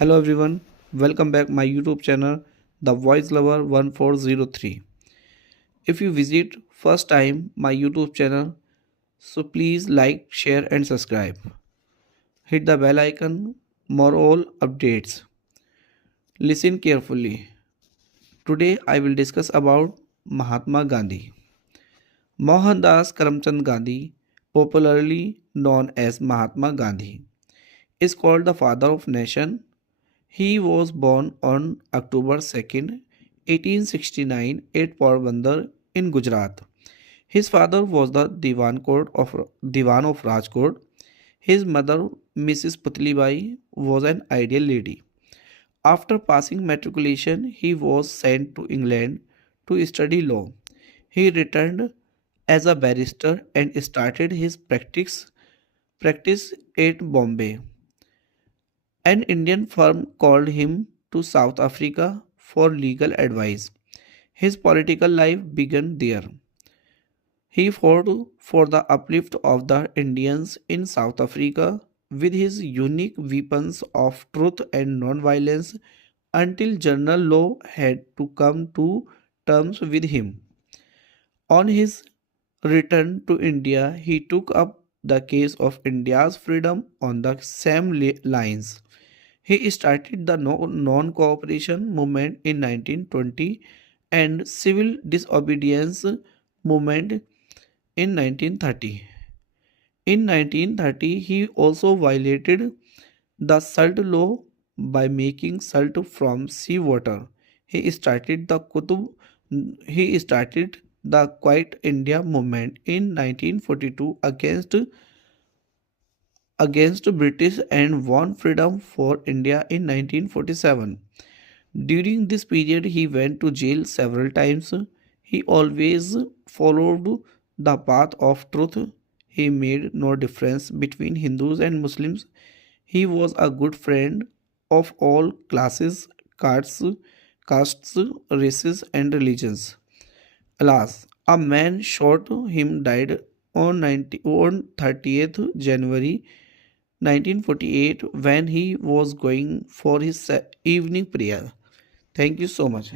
Hello everyone, welcome back my YouTube channel The Voice Lover 1403. If you visit first time my YouTube channel, so please like, share and subscribe. Hit the bell icon more all updates. Listen carefully. Today I will discuss about Mahatma Gandhi. Mohandas Karamchand Gandhi, popularly known as Mahatma Gandhi, is called the father of nation. He was born on October 2nd, 1869 at Porbandar in Gujarat. His father was the Diwan of Rajkot. His mother, Mrs. Putlibai, was an ideal lady. After passing matriculation, he was sent to England to study law. He returned as a barrister and started his practice at Bombay. An Indian firm called him to South Africa for legal advice. His political life began there. He fought for the uplift of the Indians in South Africa with his unique weapons of truth and non-violence until General Law had to come to terms with him. On his return to India, he took up the case of India's freedom on the same lines. He started the non cooperation movement in 1920 and civil disobedience movement in 1930. In 1930, he also violated the salt law by making salt from seawater. He started the Kutub he started the Quiet India movement in 1942 against British and won freedom for India in 1947. During this period, he went to jail several times. He always followed the path of truth. He made no difference between Hindus and Muslims. He was a good friend of all classes, castes, races, and religions. Alas, a man shot him died on 30th January 1948 when he was going for his evening prayer. Thank you so much.